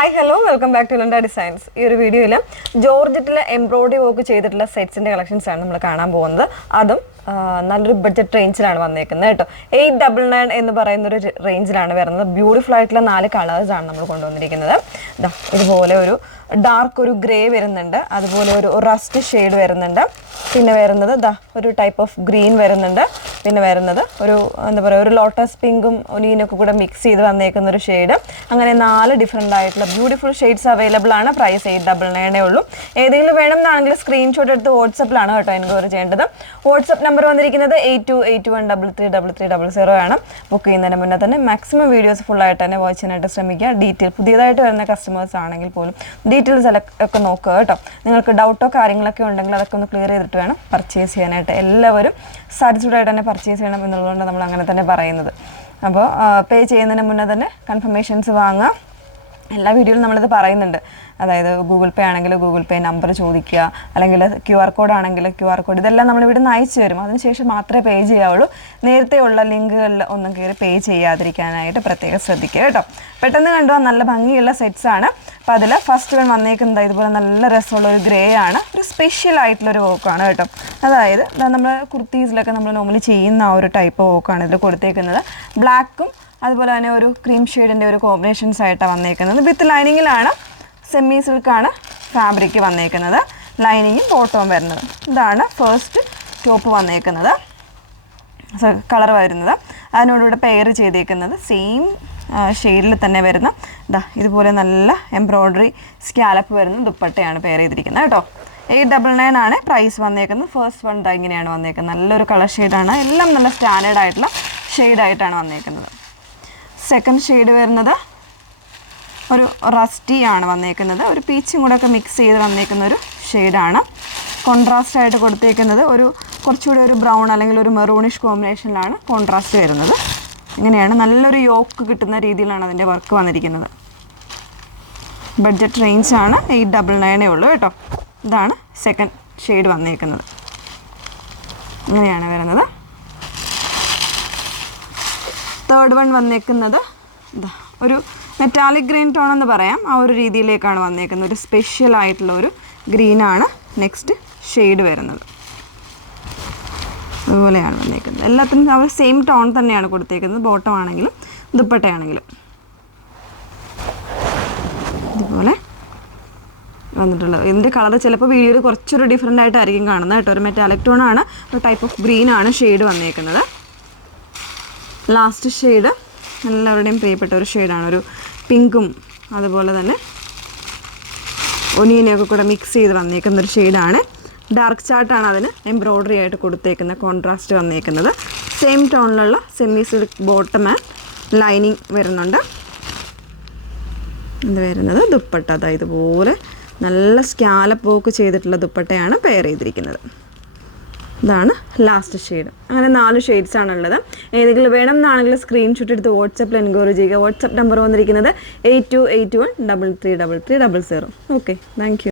Hi hello welcome back to Lunda designs. ഈ ഒരു വീഡിയോയിൽ ജോർജറ്റിൽ എംബ്രോയിഡറി വർക്ക് ചെയ്തിട്ടുള്ള സെറ്റ്സിൻ്റെ കളക്ഷൻസ് ആണ് നമ്മൾ കാണാൻ പോകുന്നത്. അതും നല്ലൊരു ബഡ്ജറ്റ് റേഞ്ചിലാണ് വന്നേക്കുന്നത് കേട്ടോ. 899 എന്ന് പറയുന്നൊരു റേഞ്ചിലാണ് വരുന്നത്. ബ്യൂട്ടിഫുൾ ആയിട്ടുള്ള 4 കളേഴ്സാണ് നമ്മൾ കൊണ്ടുവന്നിരിക്കുന്നത്. ഇതുപോലെ ഒരു ഡാർക്ക് ഒരു ഗ്രേ വരുന്നുണ്ട്, അതുപോലെ ഒരു റസ്റ്റ് ഷെയ്ഡ് വരുന്നുണ്ട്, പിന്നെ വരുന്നത് ഒരു ടൈപ്പ് ഓഫ് ഗ്രീൻ വരുന്നുണ്ട്, പിന്നെ വരുന്നത് ഒരു എന്താ പറയുക ഒരു ലോട്ടസ് പിങ്കും ഒനീനൊക്കെ കൂടെ മിക്സ് ചെയ്ത് വന്നേക്കുന്ന ഒരു ഷെയ്ഡ്. അങ്ങനെ 4 ഡിഫറെൻ്റ് ആയിട്ടുള്ള ബ്യൂട്ടിഫുൾ ഷെയ്ഡ്സ് അവൈലബിൾ ആണ്. പ്രൈസ് 899 ഉള്ളൂ. ഏതെങ്കിലും വേണമെന്നാണെങ്കിൽ സ്ക്രീൻഷോട്ട് എടുത്ത് വാട്സപ്പിലാണ് കേട്ടോ എൻക്വയറി ചെയ്യേണ്ടത്. വാട്സപ്പ് നമ്പർ വന്നിരിക്കുന്നത് 8281333300 ആണ്. ബുക്ക് ചെയ്യുന്നതിന് മുന്നേ തന്നെ മാക്സിമം വീഡിയോസ് ഫുള്ളായിട്ട് തന്നെ വാച്ച് ചെയ്യാനായിട്ട് ശ്രമിക്കുക. ഡീറ്റെയിൽ പുതിയതായിട്ട് വരുന്ന കസ്റ്റമേഴ്സ് ആണെങ്കിൽ പോലും ഡീറ്റെയിൽസ് ഒക്കെ നോക്കുക കേട്ടോ. നിങ്ങൾക്ക് ഡൗട്ടോ കാര്യങ്ങളൊക്കെ ഉണ്ടെങ്കിൽ അതൊക്കെ ഒന്ന് ക്ലിയർ ചെയ്തിട്ട് വേണം പർച്ചേസ് ചെയ്യാനായിട്ട്. എല്ലാവരും സാറ്റിസ്ഫൈഡ് ആയിട്ട് തന്നെ പർച്ചേസ് ചെയ്യണം എന്നുള്ളതുകൊണ്ട് നമ്മൾ അങ്ങനെ തന്നെ പറയുന്നത്. അപ്പോൾ പേ ചെയ്യുന്നതിന് മുന്നേ തന്നെ കൺഫർമേഷൻസ് വാങ്ങുക. എല്ലാ വീഡിയോയിലും നമ്മളിത് പറയുന്നുണ്ട്. അതായത് ഗൂഗിൾ പേ ആണെങ്കിൽ ഗൂഗിൾ പേ നമ്പർ ചോദിക്കുക, അല്ലെങ്കിൽ QR കോഡ് ആണെങ്കിൽ QR കോഡ്, ഇതെല്ലാം നമ്മൾ ഇവിടെ നിന്ന് അയച്ചു തരും. അതിനുശേഷം മാത്രമേ പേ ചെയ്യാവുള്ളൂ. നേരത്തെ ഉള്ള ലിങ്കുകളിൽ ഒന്നും കയറി പേ ചെയ്യാതിരിക്കാനായിട്ട് പ്രത്യേകം ശ്രദ്ധിക്കുക കേട്ടോ. പെട്ടെന്ന് കണ്ടുപോകാൻ നല്ല ഭംഗിയുള്ള സെറ്റ്സാണ്. അപ്പോൾ അതിൽ ഫസ്റ്റ് വൺ വന്നേക്കുന്നത് ഇതുപോലെ നല്ല രസമുള്ള ഒരു ഗ്രേ ആണ്. ഒരു സ്പെഷ്യൽ ആയിട്ടുള്ളൊരു വർക്കാണ് കേട്ടോ. അതായത് നമ്മൾ കുർത്തീസിലൊക്കെ നമ്മൾ നോർമലി ചെയ്യുന്ന ആ ഒരു ടൈപ്പ് വർക്കാണ് ഇതിൽ കൊടുത്തേക്കുന്നത്. ബ്ലാക്കും അതുപോലെ തന്നെ ഒരു ക്രീം ഷെയ്ഡിൻ്റെ ഒരു കോമ്പിനേഷൻസ് ആയിട്ടാണ് വന്നേക്കുന്നത്. വിത്ത് ലൈനിങ്ങിലാണ്. സെമി സിൽക്കാണ് ഫാബ്രിക് വന്നേക്കുന്നത്. ലൈനിങ്ങും ബോട്ടവും വരുന്നത്. ഇതാണ് ഫസ്റ്റ് ടോപ്പ് വന്നേക്കുന്നത്, കളർ വരുന്നത്. അതിനോടുകൂടെ പെയർ ചെയ്തേക്കുന്നത് സെയിം ഷെയ്ഡിൽ തന്നെ വരുന്ന ഇതുപോലെ നല്ല എംബ്രോയ്ഡറി സ്കാലപ്പ് വരുന്ന ദുപ്പട്ടയാണ് പെയർ ചെയ്തിരിക്കുന്നത് കേട്ടോ. 899 ആണ് പ്രൈസ് വന്നേക്കുന്നത്. ഫസ്റ്റ് വൺ ഇങ്ങനെയാണ് വന്നേക്കുന്നത്. നല്ലൊരു കളർ ഷെയ്ഡാണ്. എല്ലാം നല്ല സ്റ്റാൻഡേർഡ് ആയിട്ടുള്ള ഷെയ്ഡായിട്ടാണ് വന്നേക്കുന്നത്. സെക്കൻഡ് ഷെയ്ഡ് വരുന്നത് ഒരു റസ്റ്റി ആണ് വന്നേക്കുന്നത്. ഒരു പീച്ചും കൂടെ ഒക്കെ മിക്സ് ചെയ്ത് വന്നേക്കുന്ന ഒരു ഷെയ്ഡാണ്. കോൺട്രാസ്റ്റ് ആയിട്ട് കൊടുത്തേക്കുന്നത് ഒരു കുറച്ചുകൂടി ഒരു ബ്രൗൺ അല്ലെങ്കിൽ ഒരു മെറൂണിഷ് കോമ്പിനേഷനിലാണ് കോൺട്രാസ്റ്റ് വരുന്നത്. ഇങ്ങനെയാണ് നല്ലൊരു യോക്ക് കിട്ടുന്ന രീതിയിലാണ് അതിൻ്റെ വർക്ക് വന്നിരിക്കുന്നത്. ബഡ്ജറ്റ് റേഞ്ചാണ്. 899 ഉള്ളൂ കേട്ടോ. ഇതാണ് സെക്കൻഡ് ഷെയ്ഡ് വന്നേക്കുന്നത്. ഇങ്ങനെയാണ് വരുന്നത്. തേർഡ് വൺ വന്നേക്കുന്നത് ഒരു മെറ്റാലിക് ഗ്രീൻ ടോൺ എന്ന് പറയാം. ആ ഒരു രീതിയിലേക്കാണ് വന്നേക്കുന്നത്. ഒരു സ്പെഷ്യൽ ആയിട്ടുള്ള ഒരു ഗ്രീനാണ് നെക്സ്റ്റ് ഷെയ്ഡ് വരുന്നത്. അതുപോലെയാണ് വന്നേക്കുന്നത്. എല്ലാത്തിനും അവർ സെയിം ടോൺ തന്നെയാണ് കൊടുത്തേക്കുന്നത്. ബോട്ടം ആണെങ്കിലും ദുപ്പട്ടയാണെങ്കിലും ഇതുപോലെ വന്നിട്ടുള്ളത്. ഇതിൻ്റെ കളർ ചിലപ്പോൾ വീഡിയോയിൽ കുറച്ചൊരു ഡിഫറെൻ്റ് ആയിട്ടായിരിക്കും കാണുന്നത് കേട്ടോ. ഒരു മെറ്റാലിക് ടോൺ ആണ്. ഒരു ടൈപ്പ് ഓഫ് ഗ്രീനാണ് ഷെയ്ഡ് വന്നേക്കുന്നത്. ലാസ്റ്റ് ഷെയ്ഡ് എല്ലാവരുടെയും പ്രിയപ്പെട്ട ഒരു ഷെയ്ഡാണ്. ഒരു പിങ്കും അതുപോലെ തന്നെ ഒനിയനെയൊക്കെ കൂടെ മിക്സ് ചെയ്ത് വന്നേക്കുന്ന ഒരു ഷെയ്ഡാണ്. ഡാർക്ക് ചാർട്ടാണ് അതിന് എംബ്രോയ്ഡറി ആയിട്ട് കൊടുത്തേക്കുന്ന കോൺട്രാസ്റ്റ് വന്നേക്കുന്നത്. സെയിം ടോണിലുള്ള semi silk bottom and lining വരുന്നുണ്ട്. ഇത് വരുന്നത് ദുപ്പട്ട ഇതുപോലെ നല്ല സ്കാലപ്പ് വർക്ക് ചെയ്തിട്ടുള്ള ദുപ്പട്ടയാണ് പെയർ ചെയ്തിരിക്കുന്നത്. ഇതാണ് ലാസ്റ്റ് ഷെയ്ഡ്. അങ്ങനെ 4 ഷെയ്ഡ്സാണ് ഉള്ളത്. ഏതെങ്കിലും വേണമെന്നാണെങ്കിൽ സ്ക്രീൻഷോട്ട് എടുത്ത് വാട്സപ്പിൽ എൻക്വയറി ചെയ്യുക. വാട്സപ്പ് നമ്പർ വന്നിരിക്കുന്നത് 8281333300. Okay, thank you.